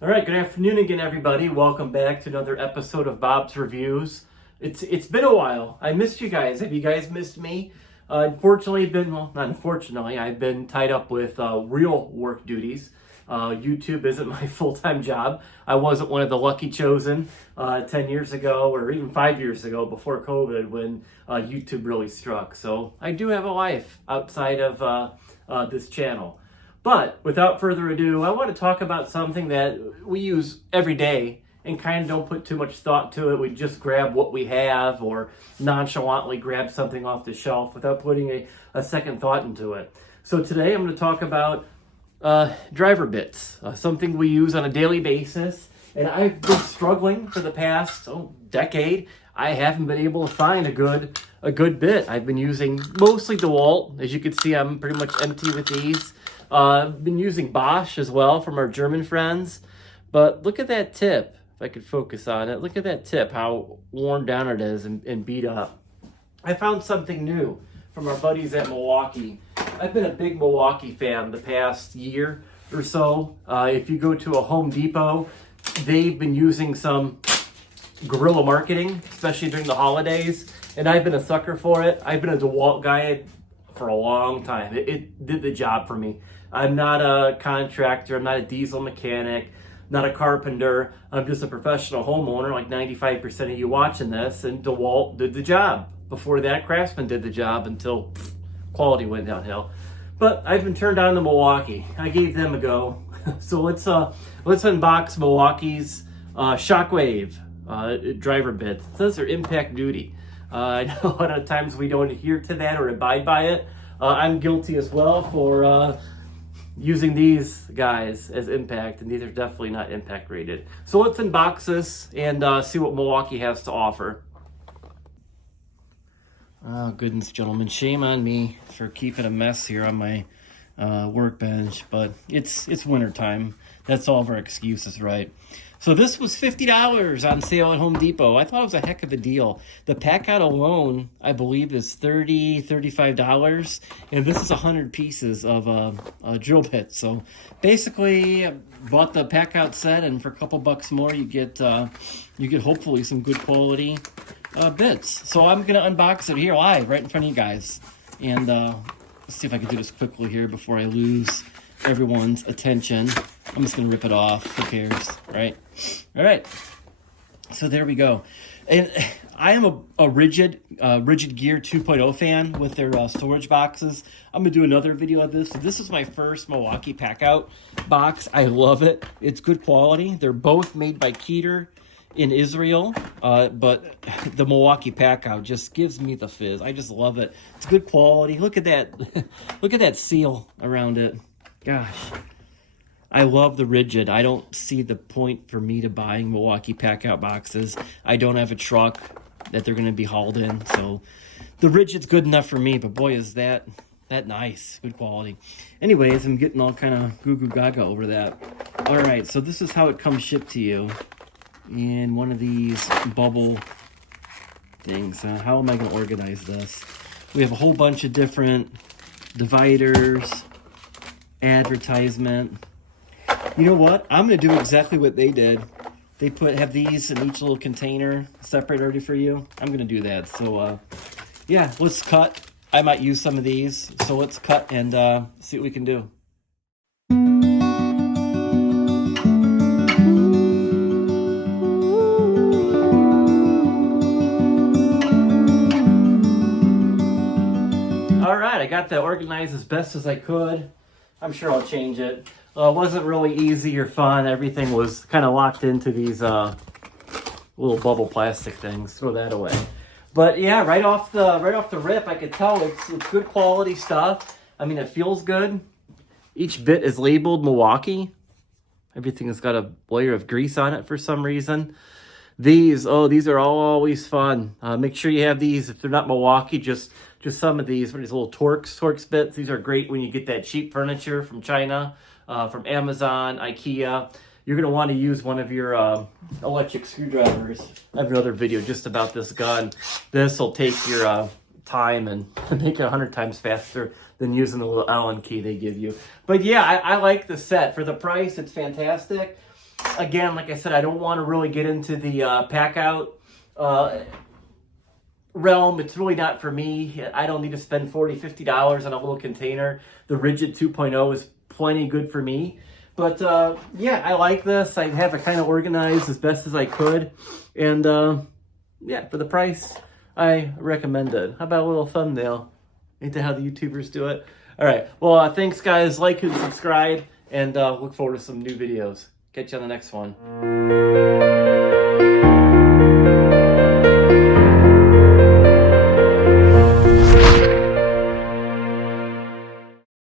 All right, good afternoon again, everybody. Welcome back to another episode of Bob's Reviews. It's been a while. I missed you guys. Have you guys missed me? Not unfortunately, I've been tied up with real work duties. YouTube isn't my full-time job. I wasn't one of the lucky chosen 10 years ago or even 5 years ago before COVID when YouTube really struck. So I do have a life outside of this channel. But without further ado, I want to talk about something that we use every day and kind of don't put too much thought to it. We just grab what we have or nonchalantly grab something off the shelf without putting a second thought into it. So today I'm going to talk about driver bits, something we use on a daily basis. And I've been struggling for the past decade. I haven't been able to find a good bit. I've been using mostly DeWalt. As you can see, I'm pretty much empty with these. I've been using Bosch as well from our German friends. But look at that tip. If I could focus on it, look at that tip, how worn down it is and beat up. I found something new from our buddies at Milwaukee. I've been a big Milwaukee fan the past year or so. If you go to a Home Depot, they've been using some guerrilla marketing, especially during the holidays, and I've been a sucker for it. I've been a DeWalt guy for a long time. It did the job for me. I'm not a contractor, I'm not a diesel mechanic, not a carpenter. I'm just a professional homeowner like 95% of you watching this, and DeWalt did the job. Before that, Craftsman did the job until quality went downhill. But I've been turned on to Milwaukee. I gave them a go. So let's unbox Milwaukee's Shockwave driver bit. It says they're impact duty. I know a lot of times we don't adhere to that or abide by it. I'm guilty as well for using these guys as impact, and these are definitely not impact rated. So let's unbox this and see what Milwaukee has to offer. Oh, goodness, gentlemen, shame on me for keeping a mess here on my workbench, but it's winter time. That's all of our excuses, right? So this was $50 on sale at Home Depot. I thought it was a heck of a deal. The Packout alone, I believe, is $35, and this is 100 pieces of a drill bit. So basically, I bought the Packout set, and for a couple bucks more, you get hopefully some good quality bits. So I'm gonna unbox it here live, right in front of you guys, and let's see if I can do this quickly here before I lose everyone's attention. I'm just gonna rip it off. Who cares, right? All right. So there we go. And I am a Rigid Gear 2.0 fan with their storage boxes. I'm gonna do another video of this. So this is my first Milwaukee Packout box. I love it. It's good quality. They're both made by Keter in Israel, but the Milwaukee Packout just gives me the fizz. I just love it. It's good quality. Look at that. Look at that seal around it. Gosh, I love the Rigid. I don't see the point for me to buying Milwaukee Packout boxes. I don't have a truck that they're going to be hauled in, so the Rigid's good enough for me, but boy, is that nice. Good quality. Anyways, I'm getting all kind of goo-goo gaga over that. All right, so this is how it comes shipped to you in one of these bubble things. How am I going to organize this? We have a whole bunch of different dividers, advertisement. You know what? I'm going to do exactly what they did. They have these in each little container separate already for you. I'm going to do that. So, yeah, let's cut. I might use some of these. So let's cut and see what we can do. All right, I got that organized as best as I could. I'm sure I'll change it. It wasn't really easy or fun. Everything was kind of locked into these little bubble plastic things. Throw that away. But yeah, right off the rip, I could tell it's good quality stuff. I mean, it feels good. Each bit is labeled Milwaukee. Everything has got a layer of grease on it for some reason. These are always fun. Make sure you have these. If they're not Milwaukee, just some of these. These little Torx bits. These are great when you get that cheap furniture from China, from Amazon, IKEA. You're going to want to use one of your electric screwdrivers. I have another video just about this gun. This will take your time and make it 100 times faster than using the little Allen key they give you. But yeah, I like the set. For the price, it's fantastic. again, like I said, I don't want to really get into the Packout realm. It's really not for me. I don't need to spend $40, $50 on a little container. The Rigid 2.0 is plenty good for me. But yeah, I like this. I have it kind of organized as best as I could. And yeah, for the price, I recommend it. How about a little thumbnail? Ain't that how the YouTubers do it? All right. Well, thanks, guys. Like and subscribe. And look forward to some new videos. Catch you on the next one.